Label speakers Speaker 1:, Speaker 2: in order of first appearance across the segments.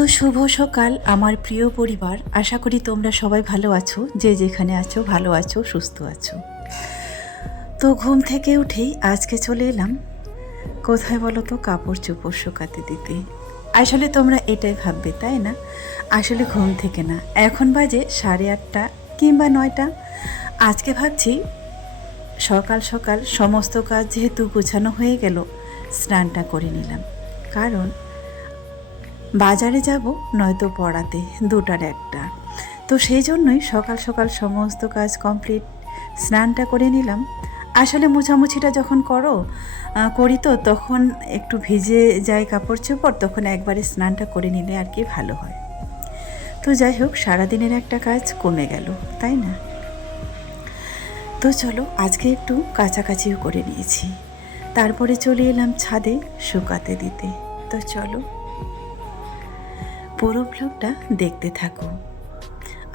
Speaker 1: তো শুভ সকাল, আমার প্রিয় পরিবার। আশা করি তোমরা সবাই ভালো আছো, যে যেখানে আছো, ভালো আছো, সুস্থ আছো। তো ঘুম থেকে উঠেই আজকে চলে এলাম। কোথায় বলো তো, কাপড় চোপড় শুকাতে দিতে। আসলে তোমরা এটাই ভাববে, তাই না? আসলে ঘুম থেকে না। এখন বাজে সাড়ে আটটা কিংবা নয়টা। আজকে ভাবছি, সকাল সকাল সমস্ত কাজ যেহেতু গোছানো হয়ে গেল, স্নানটা করে নিলাম। কারণ বাজারে যাব, নয়তো পড়াতে, দুটার একটা। তো সেই জন্যই সকাল সকাল সমস্ত কাজ কমপ্লিট, স্নানটা করে নিলাম। আসলে মোছামুছিটা যখন করো করি তো, তখন একটু ভিজে যায় কাপড় চোপড়, তখন একবারে স্নানটা করে নিলে আর কি ভালো হয়। তো যাই হোক, সারাদিনের একটা কাজ কমে গেল, তাই না? তো চলো, আজকে একটু কাছাকাছিও করে নিয়েছি। তারপরে চলে এলাম ছাদে শুকাতে দিতে। তো চলো। পুরো ব্লগটা দেখতে থাকো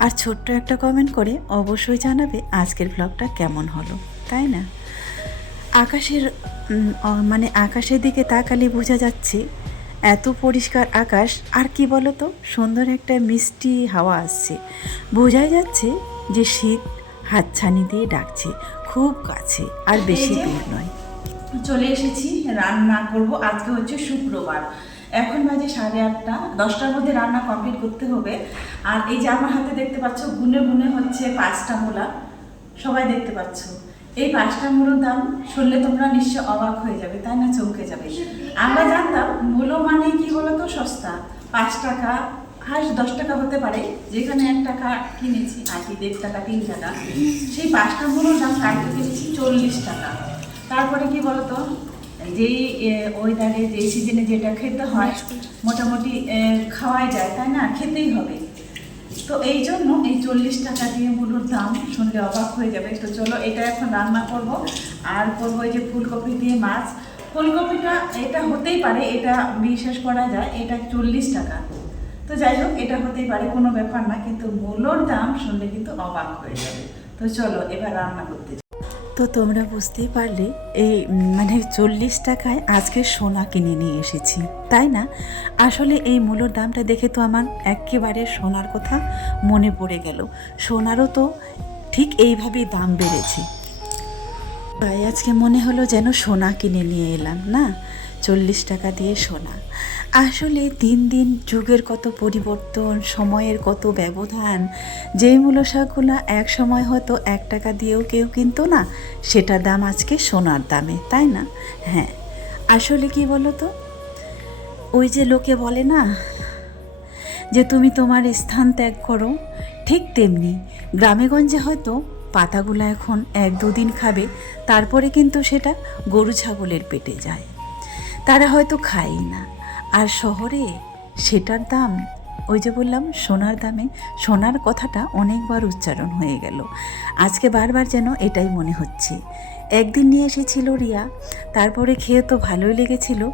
Speaker 1: আর ছোট্ট একটা কমেন্ট করে অবশ্যই জানাবে আজকের ব্লগটা কেমন হলো তাই না? আকাশের মানে আকাশের দিকে তাকালে বোঝা যাচ্ছে এত পরিষ্কার আকাশ আর কি বলো তো সুন্দর একটা মিষ্টি হাওয়া আসছে। বোঝাই যাচ্ছে যে শীত হাতছানি দিয়ে ডাকছে খুব কাছে আর বেশি দূর নয়।
Speaker 2: চলে এসেছি রান্না করব। আজকে হচ্ছে শুক্রবার। এখন বাজে সাড়ে আটটা, দশটার মধ্যে রান্না কমপ্লিট করতে হবে। আর এই যে আমার হাতে দেখতে পাচ্ছ, গুনে গুনে হচ্ছে পাঁচটা মূলা। সবাই দেখতে পাচ্ছ। এই পাঁচটা মূলোর দাম শুনলে তোমরা নিশ্চয় অবাক হয়ে যাবে, তাই না? চমকে যাবে। আমরা জানতাম, মূলো মানে কি বলতো? সস্তা। পাঁচ টাকা হাস দশ টাকা হতে পারে। যেখানে এক টাকা কিনেছি আটি দেড় টাকা, তিন টাকা। সেই পাঁচটা মূলোর দাম কাটতে কিনেছি চল্লিশ টাকা। তারপরে কি বলতো? যেই ওয়েদারে যেই সিজনে যেটা খেতে হয়, মোটামুটি খাওয়াই যায়, তাই না? খেতেই হবে। তো এই জন্য এই চল্লিশ টাকা দিয়ে মুলোর দাম শুনলে অবাক হয়ে যাবে। তো চলো, এটা এখন রান্না করব। আর করব যে ফুলকপি দিয়ে মাছ। ফুলকপিটা এটা হতেই পারে, এটা বিশ্বাস করা যায়, এটা চল্লিশ টাকা। তো যাই হোক, এটা হতেই পারে, কোনো ব্যাপার না, কিন্তু মূলোর দাম শুনলে কিন্তু অবাক হয়ে যাবে। তো চলো, এবার রান্না করতে।
Speaker 1: তো তোমরা বুঝতেই পারলে, এই মানে চল্লিশ টাকায় আজকে সোনা কিনে নিয়ে এসেছি। তাই না? আসলে এই মূল্যর দামটা দেখে তো আমার একেবারে সোনার কথা মনে পড়ে গেল। সোনারও তো ঠিক এইভাবেই দাম বেড়েছে। তাই আজকে মনে হলো যেন সোনা কিনে নিয়ে এলাম, না? চল্লিশ টাকা দিয়ে সোনা। আসলে দিন দিন যুগের কত পরিবর্তন, সময়ের কত ব্যবধান, যেই মূল্য শাকগুলো এক সময় হয়তো এক টাকা দিয়েও কেউ কিনতো না, সেটার দাম আজকে সোনার দামে, তাই না? হ্যাঁ। আসলে কি বলো তো ওই যে লোকে বলে না, যে তুমি তোমার স্থান ত্যাগ করো, ঠিক তেমনি। গ্রামেগঞ্জে হয়তো পাতাগুলো এখন এক দুদিন খাবে, তারপরে কিন্তু সেটা গরু ছাগলের পেটে যায়। তারা হয়তো খায়ই না। আর শহরে সেটার দাম, ওই যে বললাম, সোনার দামে সোনার কথাটা অনেকবার উচ্চারণ হয়ে গেল। আজকে বারবার যেন এটাই মনে হচ্ছে। একদিন নিয়ে এসেছিল রিয়া, তারপরে খেয়ে তো ভালোই লেগেছিল।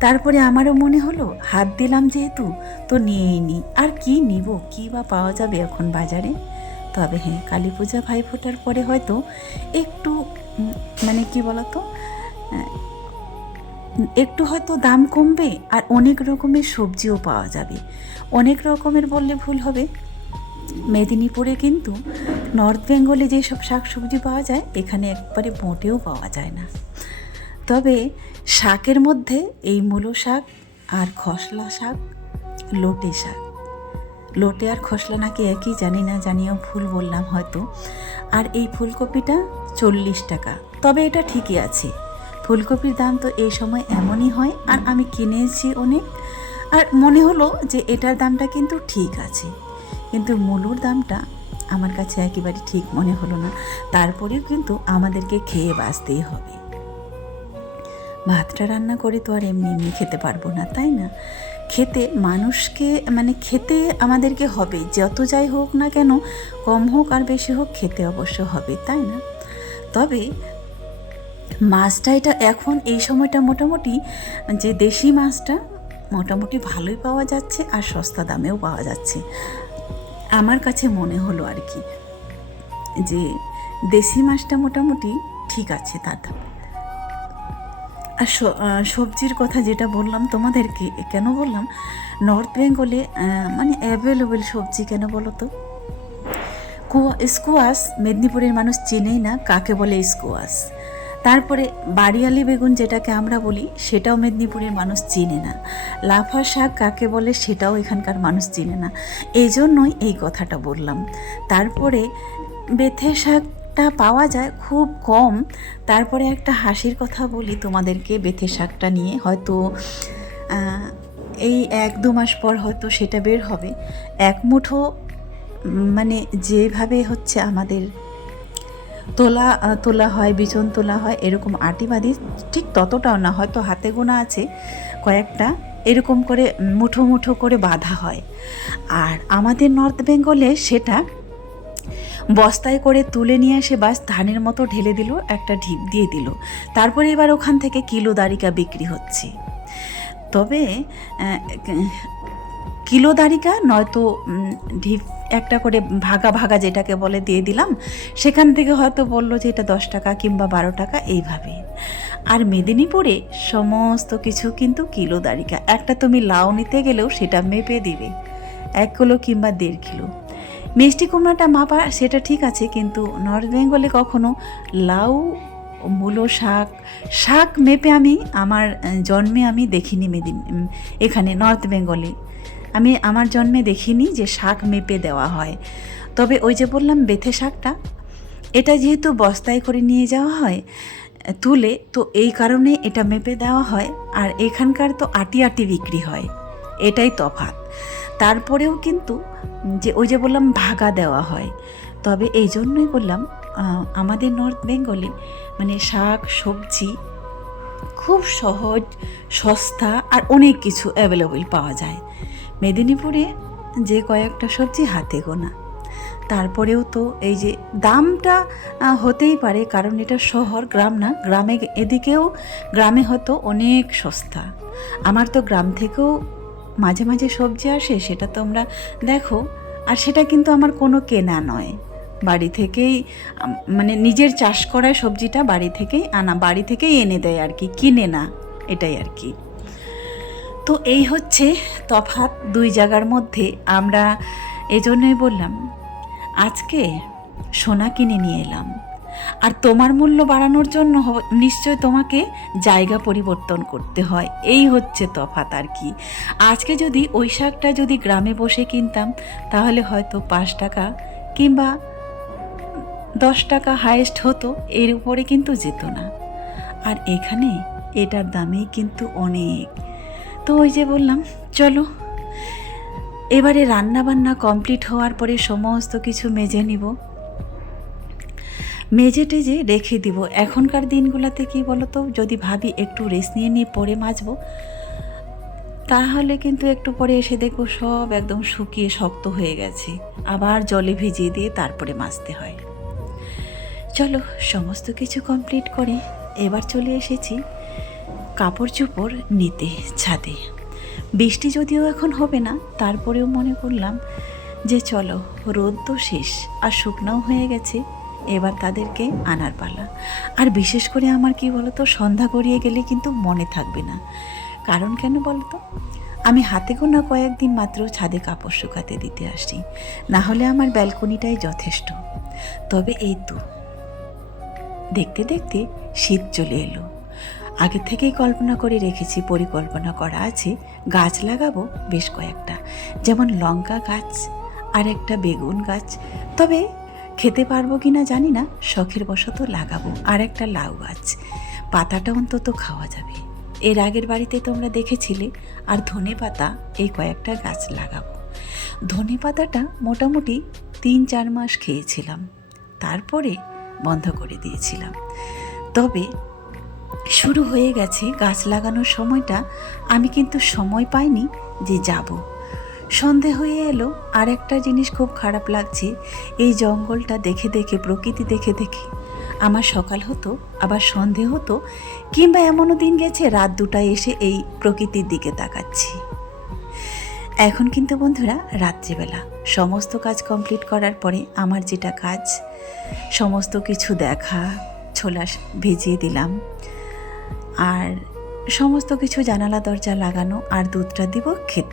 Speaker 1: তারপরে আমারও মনে হলো, হাত দিলাম যেহেতু, তো নিয়েই নি। আর কি নিব, কি বা পাওয়া যাবে এখন বাজারে? তবে হ্যাঁ কালী পূজা ভাইফোঁটার পরে হয়তো একটু মানে কি বলতো? একটু হয়তো দাম কমবে আর অনেক রকমের সবজিও পাওয়া যাবে। অনেক রকমের বললে ভুল হবে। মেদিনীপুরে কিন্তু নর্থ বেঙ্গলে যেসব শাক সবজি পাওয়া যায়, এখানে একবারে মোটেও পাওয়া যায় না। তবে শাকের মধ্যে এই মূলো শাক আর খসলা শাক, লোটে শাক। লোটে আর খসলা নাকি একই, জানি না, জানিও ভুল বললাম হয়তো। আর এই ফুলকপিটা চল্লিশ টাকা। তবে এটা ঠিকই আছে। ফুলকপির দাম তো এই সময় এমনই হয়, আর আমি কিনেছি অনেক। আর মনে হলো যে এটার দামটা কিন্তু ঠিক আছে। কিন্তু মূলোর দামটা আমার কাছে একেবারে ঠিক মনে হলো না। তারপরেও কিন্তু আমাদেরকে খেয়ে বাঁচতেই হবে। ভাতটা রান্না করে তো আর এমনি এমনি খেতে পারব না, তাই না? খেতে মানুষকে মানে খেতে আমাদেরকে হবে। যত যাই হোক না কেন, কম হোক আর বেশি হোক খেতে অবশ্য হবে, তাই না? তবে মাছটা এটা এখন এই সময়টা মোটামুটি, যে দেশি মাছটা মোটামুটি ভালোই পাওয়া যাচ্ছে আর সস্তা দামেও পাওয়া যাচ্ছে। আমার কাছে মনে হলো আর কি, যে দেশি মাছটা মোটামুটি ঠিক আছে তার দাম। আর সবজির কথা যেটা বললাম তোমাদেরকে, কেন বললাম? নর্থ বেঙ্গলে মানে অ্যাভেলেবেল সবজি কেন বলো তো? কুয়া- স্কোয়াশ মেদিনীপুরের মানুষ চেনেই না, কাকে বলে স্কোয়াশ? তারপরে বাড়িয়ালি বেগুন যেটাকে আমরা বলি, সেটাও মেদিনীপুরের মানুষ চিনে না। লাফা শাক কাকে বলে, সেটাও এখানকার মানুষ চেনে না। এই জন্যই এই কথাটা বললাম। তারপরে বেথে শাকটা পাওয়া যায় খুব কম। তারপরে একটা হাসির কথা বলি তোমাদেরকে, বেথে শাকটা নিয়ে। হয়তো এই এক দু মাস পর হয়তো সেটা বের হবে। এক মুঠো মানে যেভাবে হচ্ছে আমাদের তোলা তোলা হয়, বিচন তোলা হয়, এরকম আটিবাদি ঠিক ততটাও না, হয়তো হাতে গোনা আছে কয়েকটা, এরকম করে মুঠো মুঠো করে বাঁধা হয়। আর আমাদের নর্থ বেঙ্গলে সেটা বস্তায় করে তুলে নিয়ে এসে বাস ধানের মতো ঢেলে দিল, একটা ঢিপ দিয়ে দিল। তারপরে এবার ওখান থেকে কিলো দারিকা বিক্রি হচ্ছে। তবে কিলো দারিকা, নয়তো ঢিপ, একটা করে ভাগা ভাগা যেটাকে বলে দিয়ে দিলাম, সেখান থেকে হয়তো বলল যে এটা দশ টাকা কিংবা বারো টাকা এইভাবে আর মেদিনীপুরে সমস্ত কিছু কিন্তু কিলো দারিকা। একটা তুমি লাউ নিতে গেলেও সেটা মেপে দিবে, এক কিলো কিংবা দেড় কিলো। মিষ্টি কুমড়াটা মাপা, সেটা ঠিক আছে, কিন্তু নর্থ বেঙ্গলে কখনো লাউ, মূলো শাক শাক মেপে আমি, আমার জন্মে আমি দেখিনি মেদিন এখানে নর্থ বেঙ্গলে। আমি আমার জন্মে দেখিনি যে শাক মেপে দেওয়া হয়। তবে ওই যে বললাম বেথে শাকটা, এটা যেহেতু বস্তায় করে নিয়ে যাওয়া হয়, তুলে, তো এই কারণে এটা মেপে দেওয়া হয় আর এখানকার তো আটি আটি বিক্রি হয়, এটাই তফাৎ। তারপরেও কিন্তু যে ওই যে বললাম ভাগা দেওয়া হয়, তবে এই জন্যই বললাম আমাদের নর্থ বেঙ্গলে মানে শাক, সবজি খুব সহজ, সস্তা আর অনেক কিছু অ্যাভেলেবল পাওয়া যায়। মেদিনীপুরে যে কয়েকটা সবজি হাতে গোনা। তারপরেও তো এই যে দামটা হতেই পারে, কারণ এটা শহর, গ্রাম না, গ্রামে এদিকেও গ্রামে হতো অনেক সস্তা। আমার তো গ্রাম থেকেও মাঝে মাঝে সবজি আসে, সেটা তোমরা দেখো। আর সেটা কিন্তু আমার কোনো কেনা নয়। বাড়ি থেকেই মানে নিজের চাষ করা সবজিটা বাড়ি থেকেই আনা, বাড়ি থেকেই এনে দেয় আর কি, কিনে না, এটাই আর কি। তো এই হচ্ছে তফাৎ দুই জায়গার মধ্যে। আমরা এজন্যই বললাম, আজকে সোনা কিনে নিয়ে এলাম। আর তোমার মূল্য বাড়ানোর জন্য নিশ্চয় তোমাকে জায়গা পরিবর্তন করতে হয়। এই হচ্ছে তফাৎ আর কি। আজকে যদি ওই শাকটা যদি গ্রামে বসে কিনতাম, তাহলে হয়তো পাঁচ টাকা কিংবা দশ টাকা হায়েস্ট হতো, এর উপরে কিন্তু যেত না। আর এখানে এটার দামেই কিন্তু অনেক। তো ওই যে বললাম, চলো। এবারে রান্না বান্না কমপ্লিট হওয়ার পরে সমস্ত কিছু মেজে নিব। মেজে টেজে রেখে দিব। এখনকার দিনগুলোতে কি বলতো, যদি ভাবি একটু রেস্ট নিয়ে নিয়ে পরে মাজবো, তাহলে কিন্তু একটু পরে এসে দেখব সব একদম শুকিয়ে শক্ত হয়ে গেছে। আবার জলে ভিজিয়ে দিয়ে তারপরে মাজতে হয়। চলো, সমস্ত কিছু কমপ্লিট করে এবার চলে এসেছি। কাপড় চোপড় নিতে ছাদে। বৃষ্টি যদিও এখন হবে না, তারপরেও মনে করলাম যে চলো, রোদ তো শেষ, আর শুকনাও হয়ে গেছে, এবার তাদেরকে আনার পালা। আর বিশেষ করে আমার কি বলতো, সন্ধ্যা গড়িয়ে গেলে কিন্তু মনে থাকবে না। কারণ কেন বলতো? আমি হাতে গোনা কয়েকদিন মাত্র ছাদে কাপড় শুকাতে দিতে আসি না হলে আমার ব্যালকনিটাই যথেষ্ট। তবে এই তো, দেখতে দেখতে শীত চলে এলো। আগে থেকেই কল্পনা করে রেখেছি, পরিকল্পনা করা আছে। গাছ লাগাবো বেশ কয়েকটা। যেমন লঙ্কা গাছ আর একটা বেগুন গাছ। তবে খেতে পারব কি না জানি না, শখের বশত লাগাবো। আর একটা লাউ গাছ। পাতাটা অন্তত খাওয়া যাবে। এর আগের বাড়িতে তোমরা দেখেছিলে, আর ধনে পাতা এই কয়েকটা গাছ লাগাবো। ধনে পাতাটা মোটামুটি তিন চার মাস খেয়েছিলাম। তারপরে বন্ধ করে দিয়েছিলাম। তবে শুরু হয়ে গেছে গাছ লাগানোর সময়টা। আমি কিন্তু সময় পাইনি যে যাব। সন্ধে হয়ে এলো, আর একটা জিনিস খুব খারাপ লাগছে, এই জঙ্গলটা দেখে দেখে, প্রকৃতি দেখে দেখে। আমার সকাল হতো, আবার সন্ধে হতো, কিংবা এমনও দিন গেছে, রাত দুটায় এসে এই প্রকৃতির দিকে তাকাচ্ছি। এখন কিন্তু বন্ধুরা, রাত্রিবেলা। সমস্ত কাজ কমপ্লিট করার পরে আমার যেটা কাজ, সমস্ত কিছু দেখা, ছোলা ভিজিয়ে দিলাম। আর সমস্ত কিছু জানালা দরজা লাগানো আর দুধটা দিব খেতে।